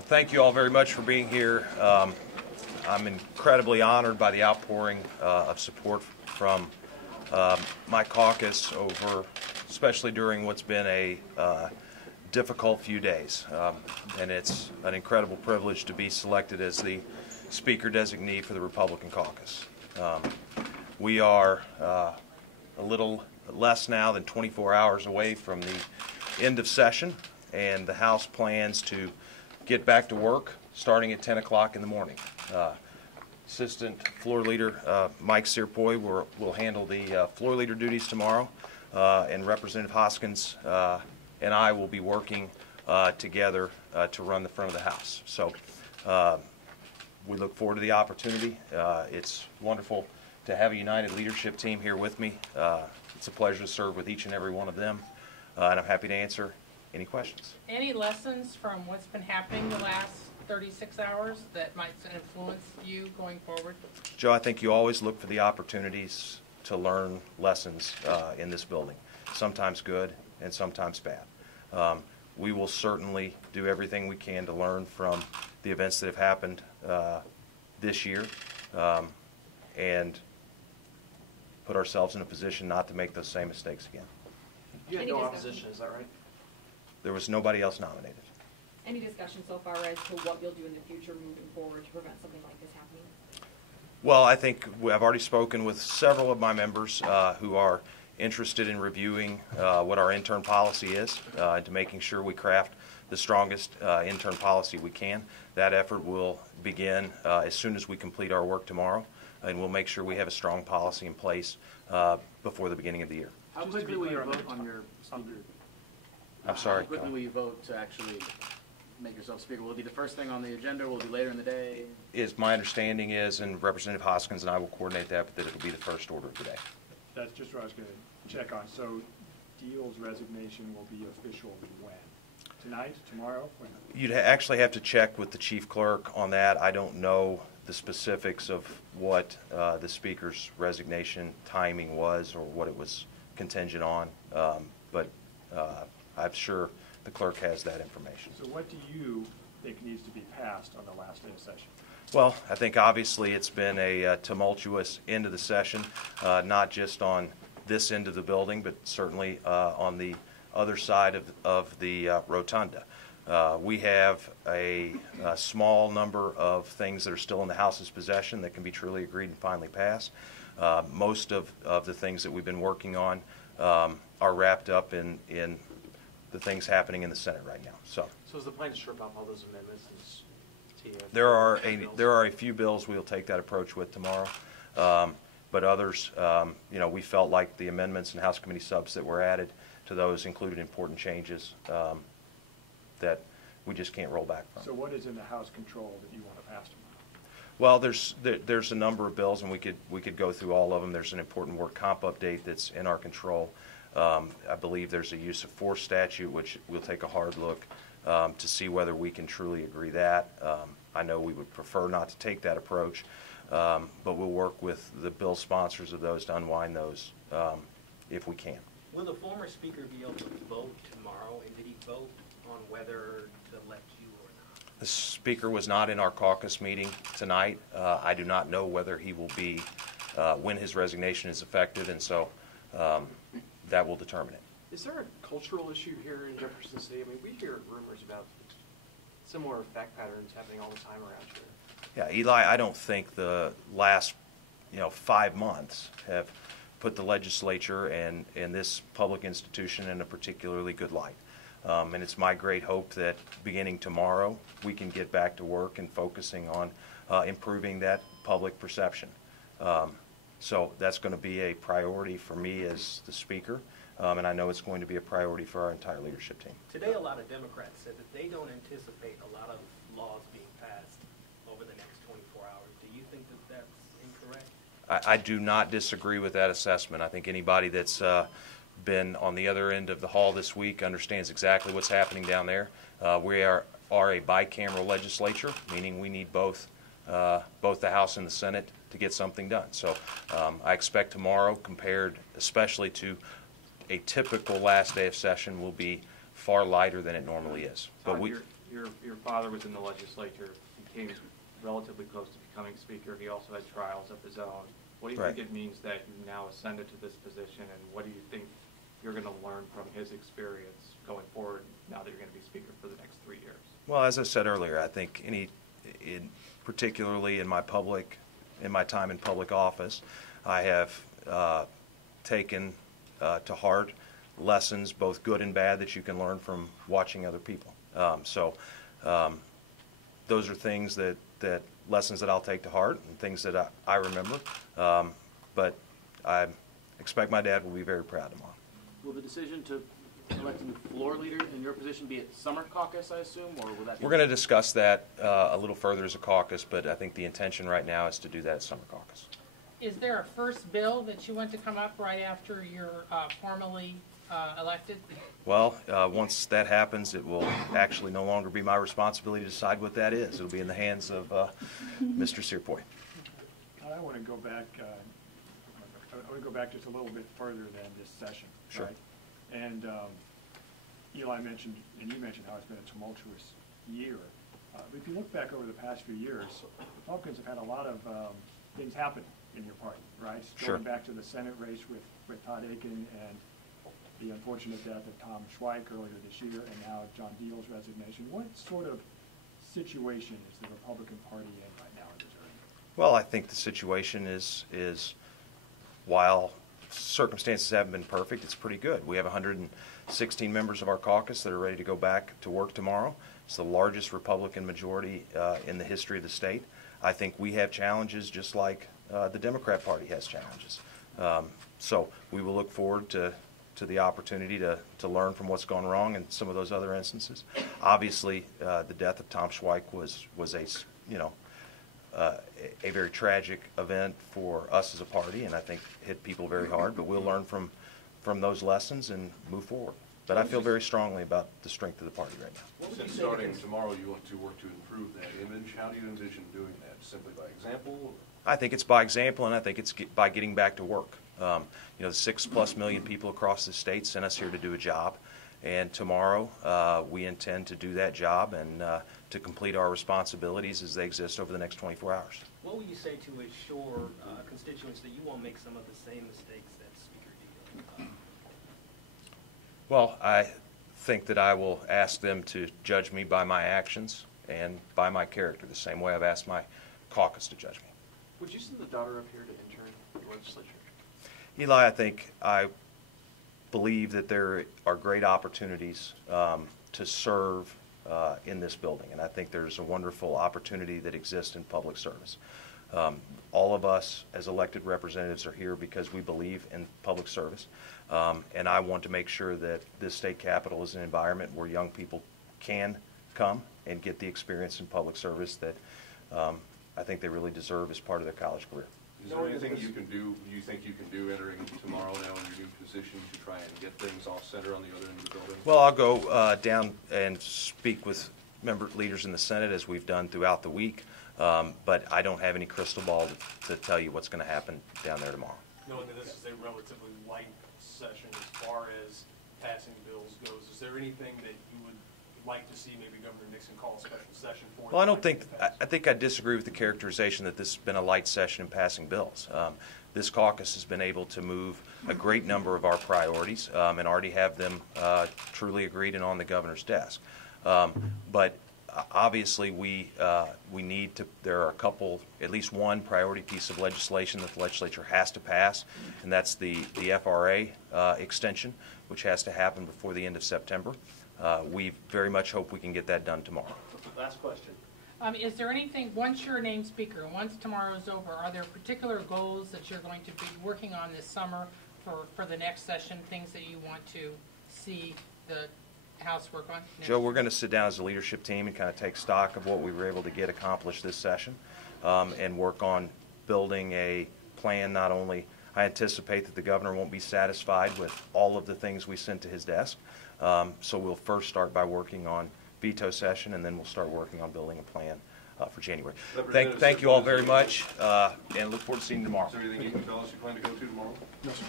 Well, thank you all very much for being here. I'm incredibly honored by the outpouring of support from my caucus over, especially during what's been a difficult few days. And it's an incredible privilege to be selected as the Speaker Designee for the Republican caucus. We are a little less now than 24 hours away from the end of session, and the House plans to get back to work starting at 10 o'clock in the morning. Assistant Floor Leader Mike Searpoy will handle the floor leader duties tomorrow, and Representative Hoskins and I will be working together to run the front of the House. So we look forward to the opportunity. It's wonderful to have a united leadership team here with me. It's a pleasure to serve with each and every one of them, and I'm happy to answer any questions. Any lessons from what's been happening the last 36 hours that might influence you going forward? Joe, I think you always look for the opportunities to learn lessons in this building, sometimes good and sometimes bad. We will certainly do everything we can to learn from the events that have happened this year and put ourselves in a position not to make those same mistakes again. You had no opposition, is that right? There was nobody else nominated. Any discussion so far as to what you'll do in the future moving forward to prevent something like this happening? Well, I think I've already spoken with several of my members who are interested in reviewing what our intern policy is and to making sure we craft the strongest intern policy we can. That effort will begin as soon as we complete our work tomorrow, and we'll make sure we have a strong policy in place before the beginning of the year. How quickly will you vote on your speaker? I'm sorry. How quickly will you vote to actually make yourself speaker? Will it be the first thing on the agenda? Will it be later in the day? My understanding is, and Representative Hoskins and I will coordinate that, but that it will be the first order of the day. That's just what I was going to check on. So Deal's resignation will be official when? Tonight? Tomorrow? When? You'd actually have to check with the chief clerk on that. I don't know the specifics of what the speaker's resignation timing was or what it was contingent on, but I'm sure the clerk has that information. So what do you think needs to be passed on the last day of session? Well, I think obviously it's been a tumultuous end of the session, not just on this end of the building, but certainly on the other side of the rotunda. We have a small number of things that are still in the House's possession that can be truly agreed and finally passed. Most of the things that we've been working on are wrapped up in the things happening in the Senate right now. So is the plan to strip out all those amendments? there are a few bills we'll take that approach with tomorrow, but others, we felt like the amendments and House Committee subs that were added to those included important changes that we just can't roll back from. So what is in the House control that you want to pass tomorrow? Well, there's a number of bills, and we could go through all of them. There's an important work comp update that's in our control. I believe there's a use of force statute, which we'll take a hard look to see whether we can truly agree that. I know we would prefer not to take that approach, but we'll work with the bill sponsors of those to unwind those if we can. Will the former speaker be able to vote tomorrow, and did he vote on whether to elect you or not? The speaker was not in our caucus meeting tonight. I do not know whether he will be when his resignation is effective, and so that will determine it. Is there a cultural issue here in Jefferson City? I mean, we hear rumors about similar fact patterns happening all the time around here. Yeah, Eli, I don't think the last 5 months have put the legislature and this public institution in a particularly good light. And it's my great hope that beginning tomorrow we can get back to work and focusing on improving that public perception. So that's going to be a priority for me as the speaker, and I know it's going to be a priority for our entire leadership team. Today a lot of Democrats said that they don't anticipate a lot of laws being passed over the next 24 hours. Do you think that that's incorrect? I do not disagree with that assessment. I think anybody that's been on the other end of the hall this week understands exactly what's happening down there. We are a bicameral legislature, meaning we need both the House and the Senate to get something done. So I expect tomorrow, compared especially to a typical last day of session, will be far lighter than it normally is. But Todd, your father was in the legislature. He came relatively close to becoming speaker. He also had trials of his own. What do you think it means that you now ascended to this position, and what do you think you're going to learn from his experience going forward now that you're going to be speaker for the next 3 years? Well, as I said earlier, I think particularly in my time in public office, I have taken to heart lessons, both good and bad, that you can learn from watching other people. Those are things that lessons that I'll take to heart and things that I remember. But I expect my dad will be very proud tomorrow. Will the decision to elect a new floor leader in your position be at summer caucus, I assume, or will that be? We're going to discuss that a little further as a caucus, but I think the intention right now is to do that at summer caucus. Is there a first bill that you want to come up right after you're formally elected? Well, once that happens, it will actually no longer be my responsibility to decide what that is. It'll be in the hands of Mr. Searpoy. I want to go back. I want to go back just a little bit further than this session. Sure. Right? And Eli mentioned, and you mentioned how it's been a tumultuous year. But if you look back over the past few years, Republicans have had a lot of things happen in your party, right? Sure. Going back to the Senate race with Todd Aiken and the unfortunate death of Tom Schweik earlier this year, and now John Deal's resignation. What sort of situation is the Republican Party in right now in Missouri? Well, I think the situation is while circumstances haven't been perfect, it's pretty good. We have 116 members of our caucus that are ready to go back to work tomorrow. It's the largest Republican majority in the history of the state. I think we have challenges just like the Democrat Party has challenges. So we will look forward to the opportunity to learn from what's gone wrong in some of those other instances. Obviously, the death of Tom Schweik was a very tragic event for us as a party, and I think hit people very hard. But we'll learn from those lessons and move forward. But I feel very strongly about the strength of the party right now. Since starting tomorrow, you want to work to improve that image. How do you envision doing that? Simply by example? I think it's by example, and I think it's by getting back to work. The 6+ million people across the state sent us here to do a job, and tomorrow we intend to do that job and to complete our responsibilities as they exist over the next 24 hours. What will you say to assure constituents that you won't make some of the same mistakes that Speaker Deal? Well, I think that I will ask them to judge me by my actions and by my character, the same way I've asked my caucus to judge me. Would you send the daughter up here to intern with the legislature? Eli, I believe that there are great opportunities to serve in this building, and I think there's a wonderful opportunity that exists in public service. All of us as elected representatives are here because we believe in public service, and I want to make sure that this state capitol is an environment where young people can come and get the experience in public service that I think they really deserve as part of their college career. Is there anything you think you can do entering tomorrow now in your new position to try and get things off center on the other end of the building? Well, I'll go down and speak with leaders in the Senate as we've done throughout the week, but I don't have any crystal ball to tell you what's going to happen down there tomorrow. Knowing that this is a relatively light session as far as passing bills goes, is there anything that you would like to see maybe Governor Nixon call a special session for? Well, I think I disagree with the characterization that this has been a light session in passing bills. This caucus has been able to move a great number of our priorities and already have them truly agreed and on the governor's desk. But obviously we need to, there are at least one priority piece of legislation that the legislature has to pass, and that's the FRA extension, which has to happen before the end of September. We very much hope we can get that done tomorrow. Last question. Is there anything, once you're named speaker, once tomorrow is over, are there particular goals that you're going to be working on this summer for the next session, things that you want to see the House work on? Joe, we're going to sit down as a leadership team and kind of take stock of what we were able to get accomplished this session and work on building a plan. Not only, I anticipate that the governor won't be satisfied with all of the things we sent to his desk, so we'll first start by working on veto session, and then we'll start working on building a plan for January. Thank you all very much, and look forward to seeing you tomorrow. Is there anything you can tell us you plan to go to tomorrow? No, sir.